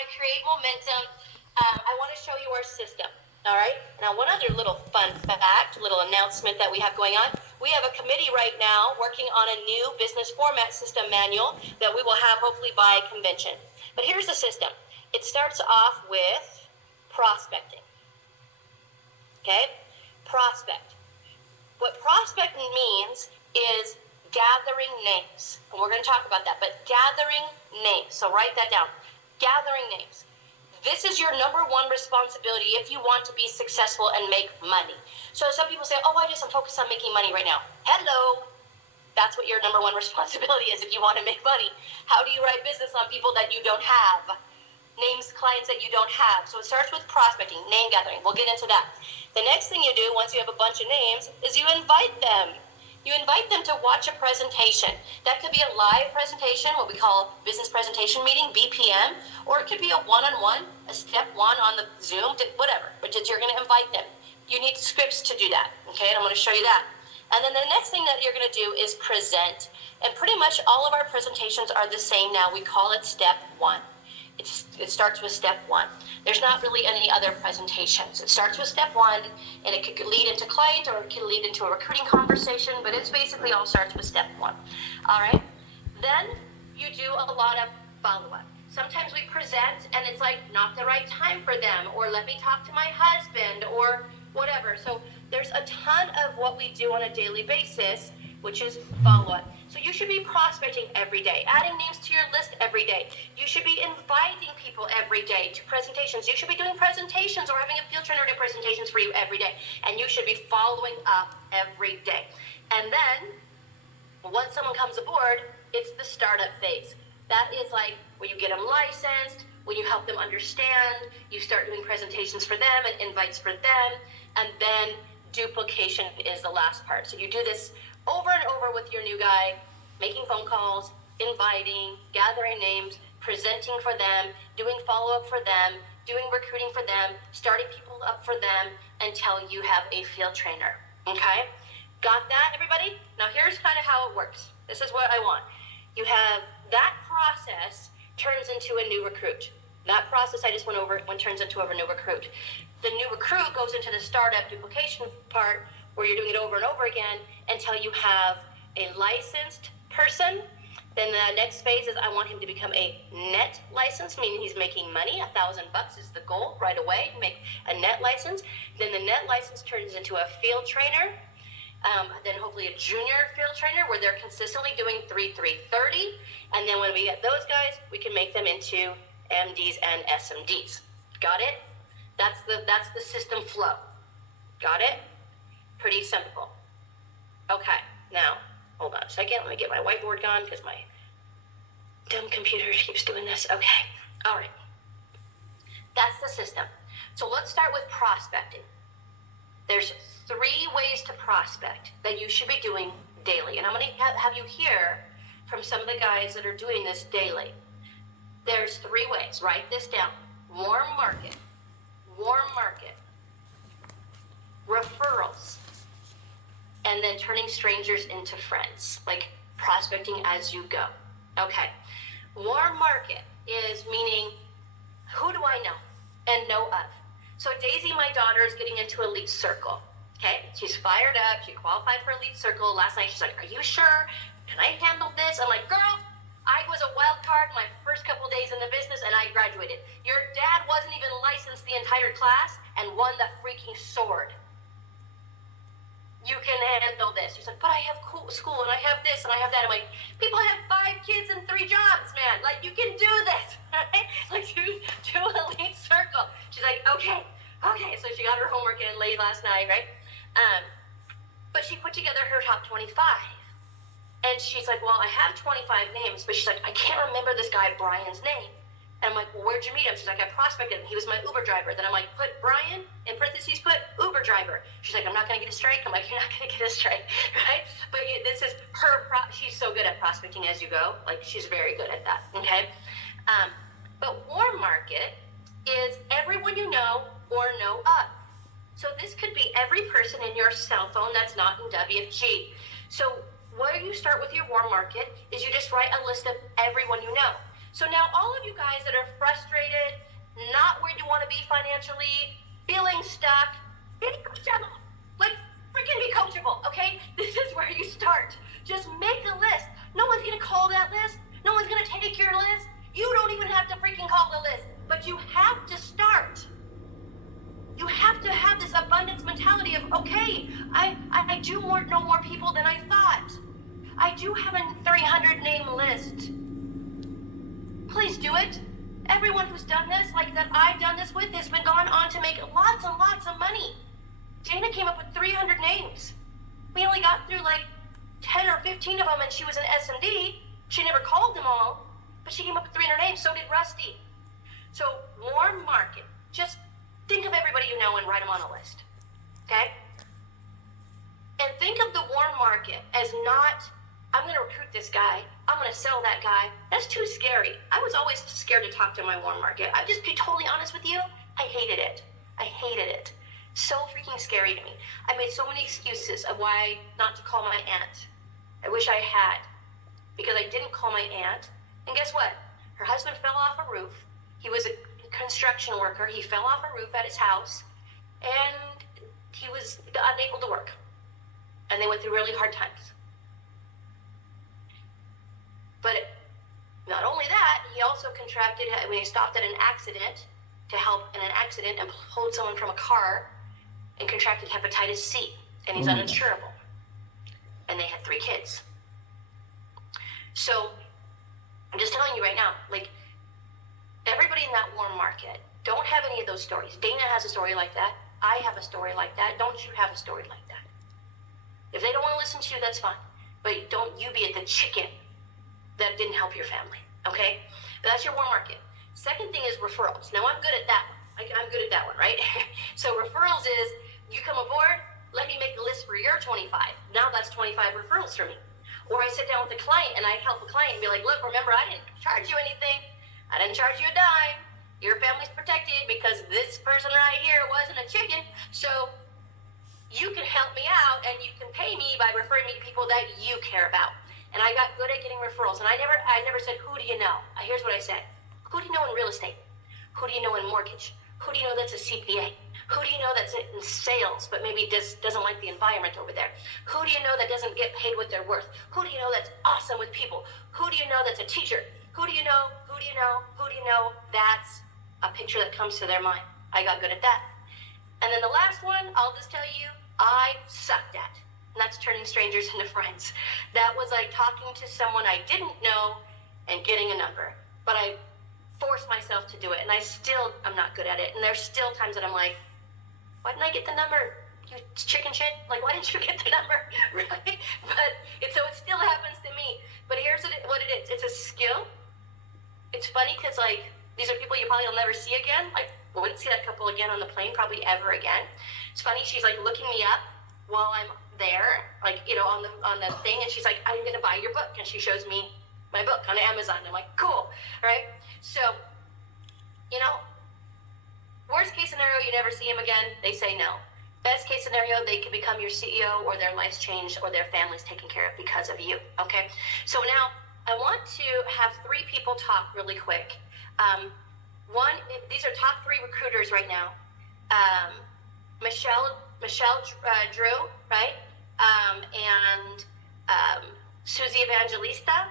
to create momentum, I want to show you our system. All right. Now, one other little fun fact, little announcement that we have going on. We have a committee right now working on a new business format system manual that we will have hopefully by convention. But here's the system. It starts off with prospecting. Okay? Prospect. What prospecting means is gathering names. And we're going to talk about that, but gathering names. So write that down. Gathering names. This is your number one responsibility if you want to be successful and make money. So some people say, oh, I'm focused on making money right now. Hello. That's what your number one responsibility is if you want to make money. How do you write business on people that you don't have? Names, clients that you don't have. So it starts with prospecting, name gathering. We'll get into that. The next thing you do once you have a bunch of names is you invite them. You invite them to watch a presentation. That could be a live presentation, what we call business presentation meeting, BPM, or it could be a one-on-one, a step one on the Zoom, whatever. But you're going to invite them. You need scripts to do that, okay? And I'm going to show you that. And then the next thing that you're going to do is present. And pretty much all of our presentations are the same now. We call it step one. It starts with step one. There's not really any other presentations. It starts with step one, and it could lead into client or it can lead into a recruiting conversation, but it's basically all starts with step one. All right? Then you do a lot of follow-up. Sometimes we present, and it's like not the right time for them, or let me talk to my husband, or whatever. So there's a ton of what we do on a daily basis, which is follow-up. So you should be prospecting every day, adding names to your list every day. You should be inviting people every day to presentations. You should be doing presentations or having a field trainer do presentations for you every day. And you should be following up every day. And then once someone comes aboard, it's the startup phase. That is like when you get them licensed, when you help them understand, you start doing presentations for them and invites for them, and then duplication is the last part. So you do this over and over with your new guy, making phone calls, inviting, gathering names, presenting for them, doing follow-up for them, doing recruiting for them, starting people up for them until you have a field trainer. Okay? Got that, everybody? Now here's kind of how it works. This is what I want. You have that process turns into a new recruit. That process I just went over turns into a new recruit. The new recruit goes into the startup duplication part where you're doing it over and over again until you have a licensed person. Then the next phase is I want him to become a net license, meaning he's making money. $1,000 is the goal right away, make a net license. Then the net license turns into a field trainer. Then hopefully a junior field trainer where they're consistently doing 3-3-30. And then when we get those guys, we can make them into MDs and SMDs. Got it? That's the system flow. Got it? Pretty simple. Okay, now, hold on a second. Let me get my whiteboard gone because my dumb computer keeps doing this. Okay, all right. That's the system. So let's start with prospecting. There's 3 ways to prospect that you should be doing daily. And I'm going to have you hear from some of the guys that are doing this daily. There's 3 ways. Write this down. Warm market, referrals, and then turning strangers into friends, like prospecting as you go. Okay. Warm market is meaning who do I know and know of? So Daisy, my daughter, is getting into Elite Circle. Okay. She's fired up. She qualified for Elite Circle. Last night she's like, are you sure? Can I handle this? I'm like, girl, I was a wild card my first couple days in the business and I graduated. Your dad wasn't even licensed the entire class and won the freaking sword. You can handle this. She's like, but I have school and I have this and I have that. I'm like, people have 5 kids and 3 jobs, man. Like, you can do this, right? Like, do Elite Circle. She's like, okay. So she got her homework in late last night, right? But she put together her top 25. And she's like, well, I have 25 names, but she's like, I can't remember this guy Brian's name. And I'm like, well, where'd you meet him? She's like, I prospected him. He was my Uber driver. Then I'm like, put Brian, in parentheses, put Uber driver. She's like, I'm not going to get a strike. I'm like, you're not going to get a strike, right? But this is her, she's so good at prospecting as you go. Like, she's very good at that, okay? But warm market is everyone you know or know of. So this could be every person in your cell phone that's not in WFG. So where you start with your warm market is you just write a list of everyone you know. So now all of you guys that are frustrated financially, feeling stuck, be coachable. Like, freaking be coachable, okay? This is where you start. Just make a list. No one's gonna call that list. No one's gonna take your list. You don't even have to freaking call the list, but you have to start. You have to have this abundance mentality of, okay, I do know more people than I thought. I do have a 300 name list. Please do it. Everyone who's done this, like that I've done this with, has been gone on to make lots and lots of money. Dana came up with 300 names. We only got through like 10 or 15 of them, and she was an S&D. She never called them all, but she came up with 300 names. So did Rusty. So warm market. Just think of everybody you know and write them on a list, okay? And think of the warm market as not, I'm going to recruit this guy, I'm going to sell that guy. That's too scary. I was always scared to talk to my warm market. I'll just be totally honest with you. I hated it. I hated it. So freaking scary to me. I made so many excuses of why not to call my aunt. I wish I had, because I didn't call my aunt. And guess what? Her husband fell off a roof. He was a construction worker. He fell off a roof at his house, and he was unable to work. And they went through really hard times. But not only that, he also contracted, when he stopped at an accident, to help in an accident and pulled someone from a car, and contracted hepatitis C, and he's uninsurable. And they had 3 kids. So I'm just telling you right now, like, everybody in that warm market don't have any of those stories. Dana has a story like that. I have a story like that. Don't you have a story like that? If they don't want to listen to you, that's fine. But don't you be the chicken that didn't help your family, okay? But that's your warm market. Second thing is referrals. Now, I'm good at that one. I'm good at that one, right? So referrals is, you come aboard, let me make a list for your 25. Now that's 25 referrals for me. Or I sit down with a client and I help a client and be like, look, remember, I didn't charge you anything. I didn't charge you a dime. Your family's protected because this person right here wasn't a chicken. So you can help me out and you can pay me by referring me to people that you care about. And I got good at getting referrals. And I never said, who do you know? Here's what I said. Who do you know in real estate? Who do you know in mortgage? Who do you know that's a CPA? Who do you know that's in sales, but maybe doesn't like the environment over there? Who do you know that doesn't get paid what they're worth? Who do you know that's awesome with people? Who do you know that's a teacher? Who do you know? Who do you know? Who do you know? That's a picture that comes to their mind. I got good at that. And then the last one, I'll just tell you, I sucked at. And that's turning strangers into friends. That was like talking to someone I didn't know and getting a number. But I force myself to do it, and I'm not good at it. And there's still times that I'm like, why didn't I get the number? You chicken shit. Like, why didn't you get the number? Right? But so it still happens to me. But here's what it is. It's a skill. It's funny because, like, these are people you probably will never see again. Like, I wouldn't see that couple again on the plane, probably ever again. It's funny. She's like looking me up while I'm there, like, you know, on the thing, and she's like, I'm gonna buy your book, and she shows me my book on Amazon. I'm like, cool, right? So, you know, worst case scenario, you never see him again, they say no. Best case scenario, they can become your CEO, or their life's changed, or their family's taken care of because of you, okay? So now, I want to have 3 people talk really quick. These are top 3 recruiters right now. Michelle Drew, right? And Susie Evangelista,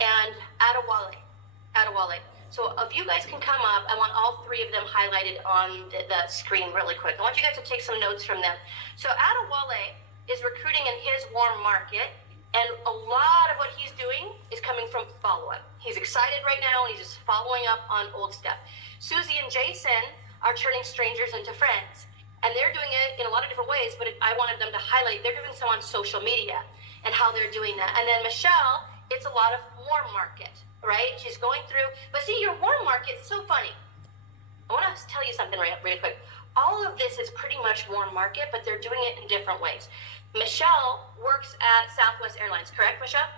and Adewale. So if you guys can come up, I want all 3 of them highlighted on the screen really quick. I want you guys to take some notes from them. So Adewale is recruiting in his warm market, and a lot of what he's doing is coming from follow-up. He's excited right now, and he's just following up on old stuff. Susie and Jason are turning strangers into friends, and they're doing it in a lot of different ways, but I wanted them to highlight, they're doing some on social media and how they're doing that. And then Michelle, it's a lot of warm market, right? She's going through, but see, your warm market is so funny. I want to tell you something really quick. All of this is pretty much warm market, but they're doing it in different ways. Michelle works at Southwest Airlines, correct, Michelle?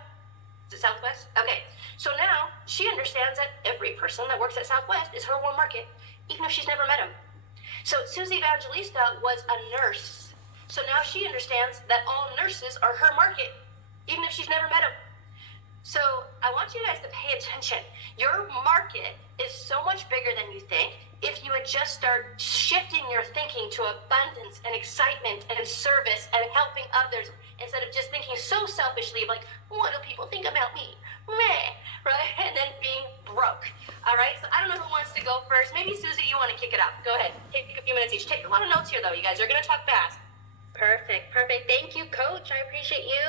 Is it Southwest? Okay. So now she understands that every person that works at Southwest is her warm market, even if she's never met him. So Susie Evangelista was a nurse. So now she understands that all nurses are her market, even if she's never met him. So I want you guys to pay attention. Your market is so much bigger than you think if you would just start shifting your thinking to abundance and excitement and service and helping others instead of just thinking so selfishly, like, what do people think about me? Meh, right? And then being broke. All right, so I don't know who wants to go first. Maybe Susie, you want to kick it off. Go ahead. Take a few minutes each. Take a lot of notes here, though. You guys are going to talk fast. Perfect. Thank you, Coach. I appreciate you.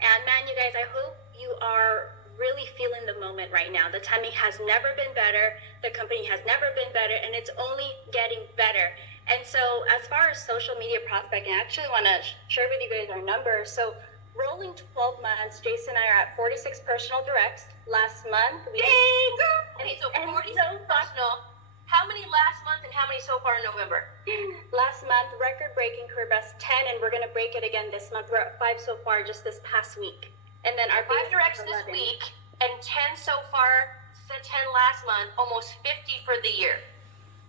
And man, you guys, I hope you are really feeling the moment right now. The timing has never been better. The company has never been better, and it's only getting better. And so as far as social media prospecting, I actually want to share with you guys our numbers. So rolling 12 months, Jason and I are at 46 personal directs. Last month, we Okay, so 46 personal. How many last month and how many so far in November? Last month, record-breaking career best 10, and we're going to break it again this month. We're at 5 so far just this past week. And then our 5 directs this week and 10 so far, 10 last month, almost 50 for the year.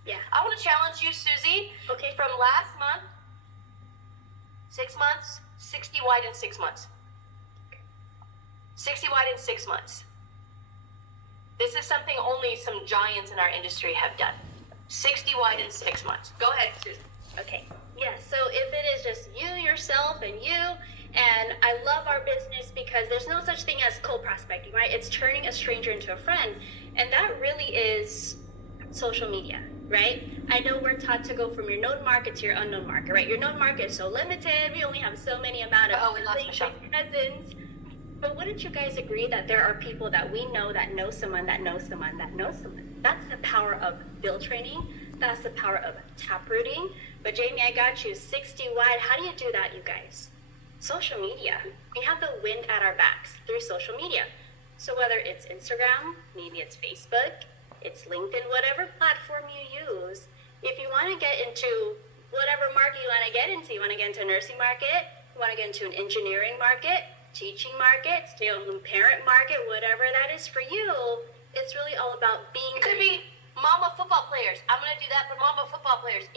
Yeah. I want to challenge you, Susie. Okay. From last month, 6 months, 60 wide in 6 months. 60 wide in 6 months. This is something only some giants in our industry have done. 60 wide in 6 months. Go ahead, Susie. Okay. Yeah, so if it is just you, yourself, and you, and I love our business because there's no such thing as cold prospecting, right? It's turning a stranger into a friend. And that really is social media, right? I know we're taught to go from your known market to your unknown market, right? Your known market is so limited. We only have so many amount of cousins. But wouldn't you guys agree that there are people that we know that know someone that knows someone that knows someone? That's the power of bill training. That's the power of taprooting. But Jamie, I got you 60 wide. How do you do that, you guys? Social media. We have the wind at our backs through social media. So whether it's Instagram, maybe it's Facebook, it's LinkedIn, whatever platform you use, if you want to get into whatever market you want to get into, you want to get into a nursing market, you want to get into an engineering market, teaching market, stay-at-home parent market, whatever that is for you, it's really all about being. It could be Mama football players. I'm going to do that for Mama football players.